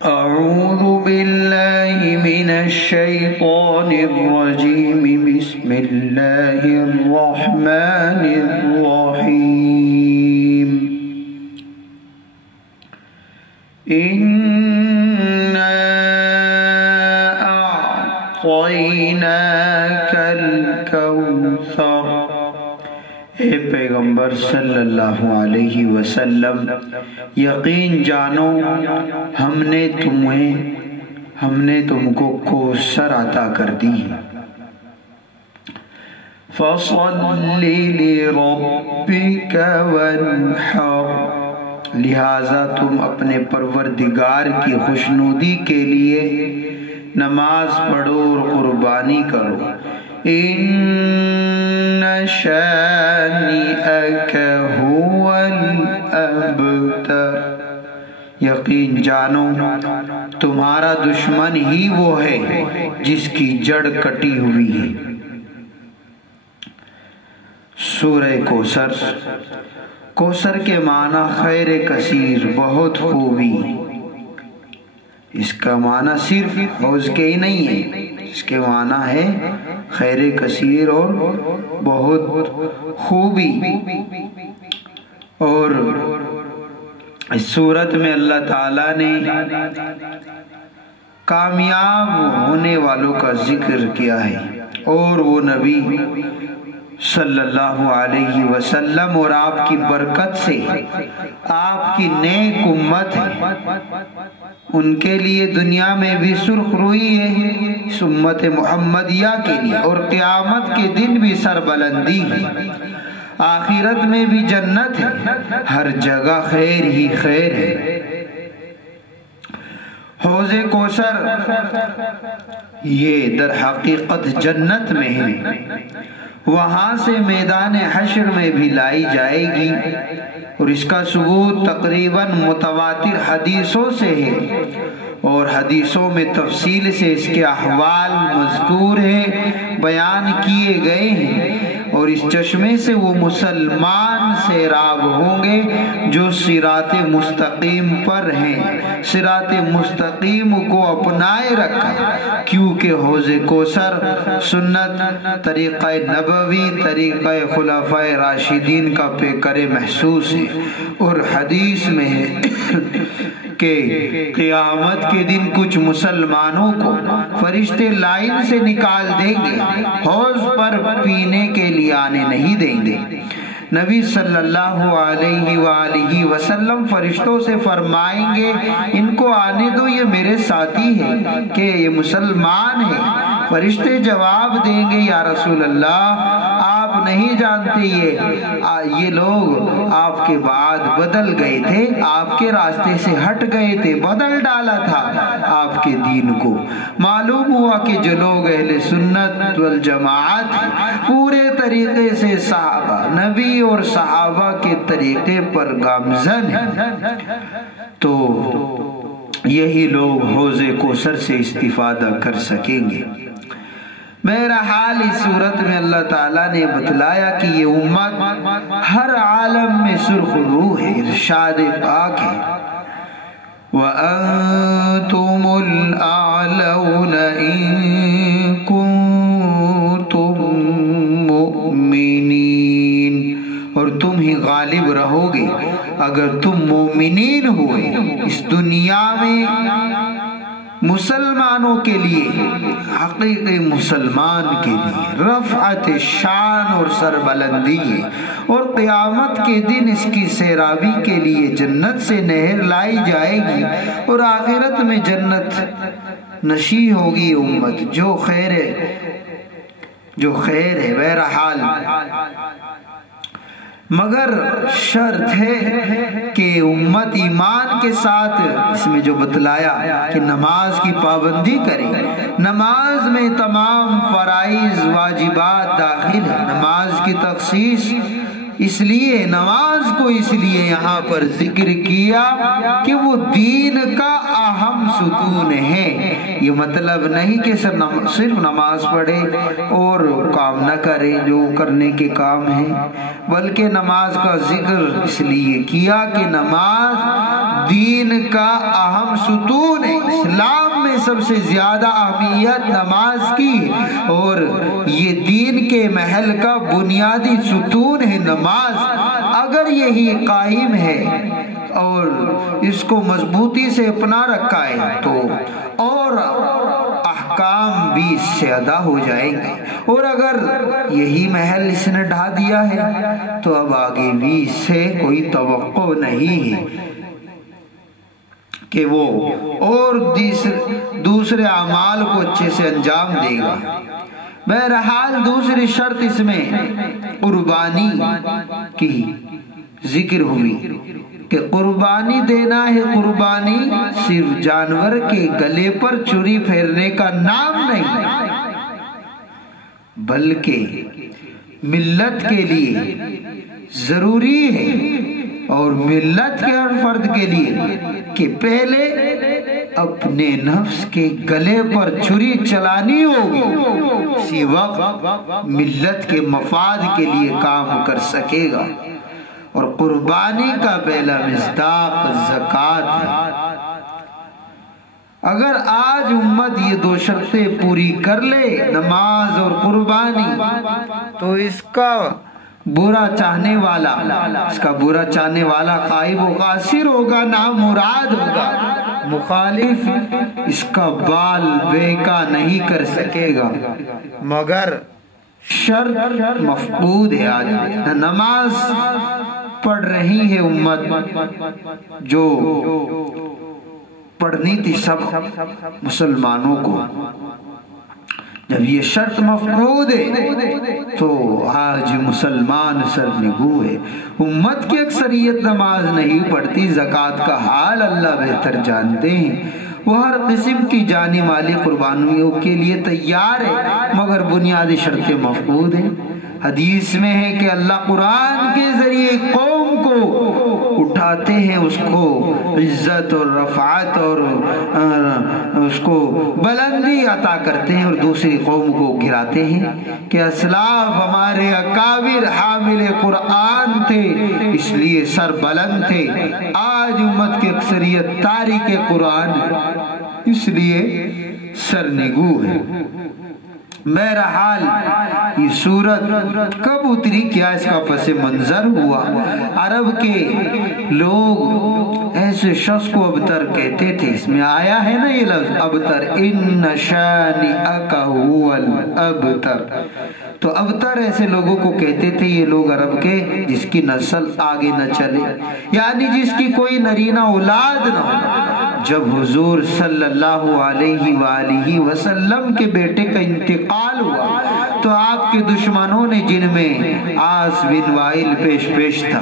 أعوذ بالله من الشيطان الرجيم بسم الله الرحمن الرحيم إنا أعطيناك الكوثر۔ اے پیغمبر صلی اللہ علیہ وسلم، یقین جانو ہم نے تم کو کوثر عطا کر دی۔ فَصَلِّ لِرَبِّكَ وَانْحَرْ، لہذا تم اپنے پروردگار کی خوشنودی کے لیے نماز پڑھو اور قربانی کرو۔ إِنَّ شَانِئَكَ هُوَ الْأَبْتَرُ، یقین جانو تمہارا دشمن ہی وہ ہے جس کی جڑ کٹی ہوئی ہے۔ سورہ کوثر۔ کوثر کے معنی خیر کثیر، بہت خوبی۔ اس کا معنی صرف حوض کے ہی نہیں ہے، اس کے معنی ہے خیر کثیر اور بہت خوبی۔ اور اس صورت میں اللہ تعالیٰ نے کامیاب ہونے والوں کا ذکر کیا ہے، اور وہ نبی صلی اللہ علیہ وسلم اور آپ کی برکت سے آپ کی نیک امت ہے، ان کے لیے دنیا میں بھی سرخ روئی ہے، اس امت محمدیہ کے لیے، اور قیامت کے دن بھی سربلندی ہے، آخرت میں بھی جنت ہے، ہر جگہ خیر ہی خیر ہے۔ حوض کوثر یہ در حقیقت جنت میں ہے، وہاں سے میدان حشر میں بھی لائی جائے گی، اور اس کا ثبوت تقریباً متواتر حدیثوں سے ہے، اور حدیثوں میں تفصیل سے اس کے احوال مذکور ہیں، بیان کیے گئے ہیں، اور اس چشمے سے وہ مسلمان سیراب ہوں گے جو صراط مستقیم پر ہیں، صراط مستقیم کو اپنائے رکھا، کیونکہ حوض کوثر سنت، طریقہ نبوی، طریقہ خلفائے راشدین کا پیکر محسوس ہے، اور حدیث میں ہے کہ قیامت کے دن کچھ مسلمانوں کو فرشتے لائن سے نکال دیں گے، حوض پر پینے کے لیے آنے نہیں دیں گے۔ نبی صلی اللہ علیہ وآلہ وسلم فرشتوں سے فرمائیں گے ان کو آنے دو، یہ میرے ساتھی ہیں کہ یہ مسلمان ہیں۔ فرشتے جواب دیں گے یا رسول اللہ آپ نہیں جانتے یہ لوگ آپ کے بعد بدل گئے تھے، آپ کے راستے سے ہٹ گئے تھے، بدل ڈالا تھا آپ کے دین کو۔ معلوم ہوا کہ جو لوگ اہل سنت والجماعت پورے طریقے سے صحابہ، نبی اور صحابہ کے طریقے پر گامزن ہیں، تو یہی لوگ حوض کوثر سے استفادہ کر سکیں گے۔ بہرحال اس صورت میں اللہ تعالیٰ نے بتلایا کہ یہ امت ہر عالم میں سرخ روح ہے، ارشاد پاک ہے وَأَنْتُمُ الْأَعْلَوْنَ إِن كُنتُم مُؤْمِنِينَ، اور تم ہی غالب رہو گے اگر تم مومنین ہوئے۔ اس دنیا میں مسلمانوں کے لیے، حقیقی مسلمان کے لیے رفعت شان اور سربلندی ہے، اور قیامت کے دن اس کی سیرابی کے لیے جنت سے نہر لائی جائے گی، اور آخرت میں جنت نشی ہوگی امت، جو خیر ہے۔ بہرحال مگر شرط ہے کہ امت ایمان کے ساتھ، اس میں جو بتلایا کہ نماز کی پابندی کرے، نماز میں تمام فرائض واجبات داخل ہے۔ نماز کی تخصیص اس لیے، نماز کو اس لیے یہاں پر ذکر کیا کہ وہ دین کا اہم ستون ہے۔ یہ مطلب نہیں کہ صرف نماز پڑھے اور کام نہ کرے جو کرنے کے کام ہیں، بلکہ نماز کا ذکر اس لیے کیا کہ نماز دین کا اہم ستون ہے۔ اسلام میں سب سے زیادہ اہمیت نماز کی، اور یہ دین کے محل کا بنیادی ستون ہے نماز۔ اگر یہی قائم ہے اور اس کو مضبوطی سے اپنا رکھا ہے تو اور احکام بھی اس سے ادا ہو جائیں گے، اور اگر یہی محل اس نے ڈھا دیا ہے تو اب آگے بھی اس سے کوئی توقع نہیں ہے کہ وہ اور دوسرے اعمال کو اچھے سے انجام دے گا۔ بہرحال دوسری شرط اس میں قربانی کی ذکر ہوئی کہ قربانی دینا ہے۔ قربانی صرف جانور کے گلے پر چھری پھیرنے کا نام نہیں، بلکہ ملت کے لیے ضروری ہے، اور ملت کے ہر فرد کے لیے کہ پہلے اپنے نفس کے گلے پر چھری چلانی ہوگی، اسی وقت ملت کے مفاد کے لیے کام کر سکے گا۔ اور قربانی کا پہلا مصداق زکوٰۃ ہے۔ اگر آج امت یہ دو شرطیں پوری کر لے، نماز اور قربانی، تو اس کا برا چاہنے والا غائب و قاصر ہوگا، نامراد ہوگا، مخالف اس کا بال بیکا نہیں کر سکے گا۔ مگر شرط مفقود ہے۔ آج نماز پڑھ رہی ہے امت جو پڑھنی تھی سب مسلمانوں کو، جب یہ شرط مفقود ہے تو آج مسلمان سرنگو ہے۔ امت کی اکثریت نماز نہیں پڑھتی، زکوٰۃ کا حال اللہ بہتر جانتے ہیں۔ وہ ہر قسم کی جانی مالی قربانیوں کے لیے تیار ہے، مگر بنیادی شرطیں مفقود ہیں۔ حدیث میں ہے کہ اللہ قرآن کے ذریعے قوم کو اٹھاتے ہیں، اس کو عزت اور رفعت اور اس کو بلندی عطا کرتے ہیں، اور دوسری قوم کو گراتے ہیں کہ اسلاف ہمارے اکابر حامل قرآن تھے اس لیے سر بلند تھے۔ آج امت کی اکثریت تارک قرآن اس لیے سرنگو ہے۔ بہرحال یہ سورت کب اتری، کیا اس کا پس منظر ہوا؟ عرب کے لوگ ایسے شخص کو ابتر کہتے تھے، اس میں آیا ہے نا یہ لفظ ابتر، ان شانئک هو الابتر، تو ابتر ایسے لوگوں کو کہتے تھے یہ لوگ عرب کے جس کی نسل آگے نہ چلے، یعنی جس کی کوئی نرینہ اولاد نہ ہو۔ جب حضور صلی اللہ علیہ وآلہ وسلم کے بیٹے کا انتقال ہوا تو آپ کے دشمنوں نے، جن میں عاص بن وائل پیش تھا،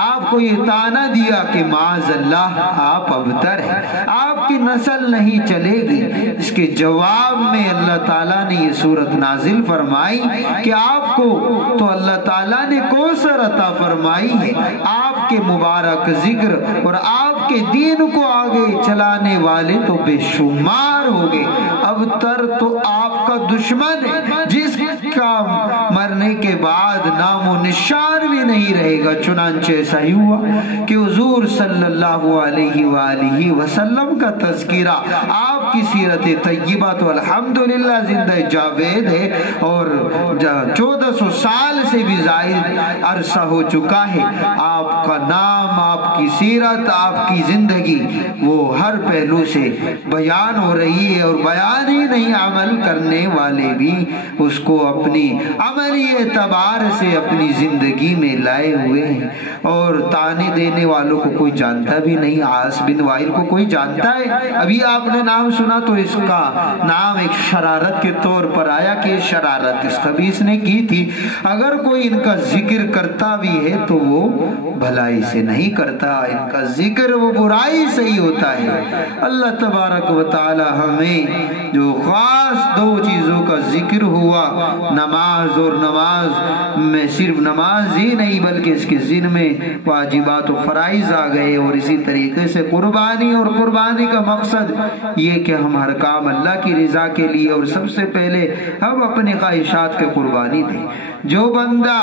آپ کو یہ طعنہ دیا کہ معاذ اللہ آپ ابتر ہیں، آپ کی نسل نہیں چلے گی۔ اس کے جواب میں اللہ تعالیٰ نے یہ سورت نازل فرمائی کہ آپ کو تو اللہ تعالیٰ نے کوثر عطا فرمائی ہے، آپ کے مبارک ذکر اور آپ کے دین کو آگے چلانے والے تو بے شمار ہو گئے۔ ابتر تو آپ کا دشمن ہے جس کا مرنے کے بعد نام و نشان بھی نہیں رہے گا۔ چنانچہ ایسا ہی ہوا کہ حضور صلی اللہ علیہ وآلہ وسلم کا تذکرہ، آپ کی سیرت طیبہ تو الحمدللہ زندہ جاوید ہے، اور 1400 سال سے بھی زائد عرصہ ہو چکا ہے۔ آپ کا نام، آپ کی سیرت، آپ کی زندگی وہ ہر پہلو سے بیان ہو رہی ہے، اور بیان ہی نہیں، عمل کرنے والے بھی اس کو اپنی عملی اعتبار سے اپنی زندگی میں لائے ہوئے ہیں، اور طعنے دینے والوں کو کوئی جانتا بھی نہیں۔ عاص بن وائل کو کوئی جانتا ہے؟ ابھی آپ نے نام سنا تو اس کا نام ایک شرارت کے طور پر آیا کہ شرارت اس کا بھی اس نے کی تھی۔ اگر کوئی ان کا ذکر کرتا بھی ہے تو وہ بھلائی سے نہیں کرتا، ان کا ذکر وہ برائی سے ہی ہوتا ہے۔ اللہ تبارک و تعالی ہمیں جو خاص دو چیزوں کا ذکر ہوا، نماز اور نماز نماز میں صرف نماز ہی نہیں بلکہ اس کے ذمہ میں واجبات و فرائض آ گئے، اور اسی طریقے سے قربانی، اور قربانی کا مقصد یہ کہ ہم ہر کام اللہ کی رضا کے لیے اور سب سے پہلے ہم اپنی خواہشات کے قربانی دیں۔ جو بندہ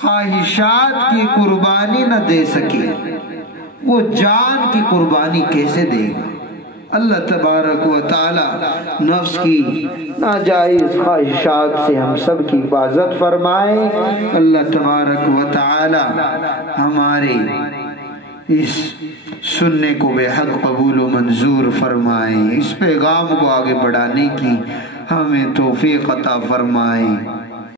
خواہشات کی قربانی نہ دے سکے وہ جان کی قربانی کیسے دے گا؟ اللہ تبارک و تعالی نفس کی ناجائز خواہشات سے ہم سب کی حفاظت فرمائے۔ اللہ تبارک و تعالی ہمارے اس سننے کو بے حق قبول و منظور فرمائے، اس پیغام کو آگے بڑھانے کی ہمیں توفیق عطا فرمائے۔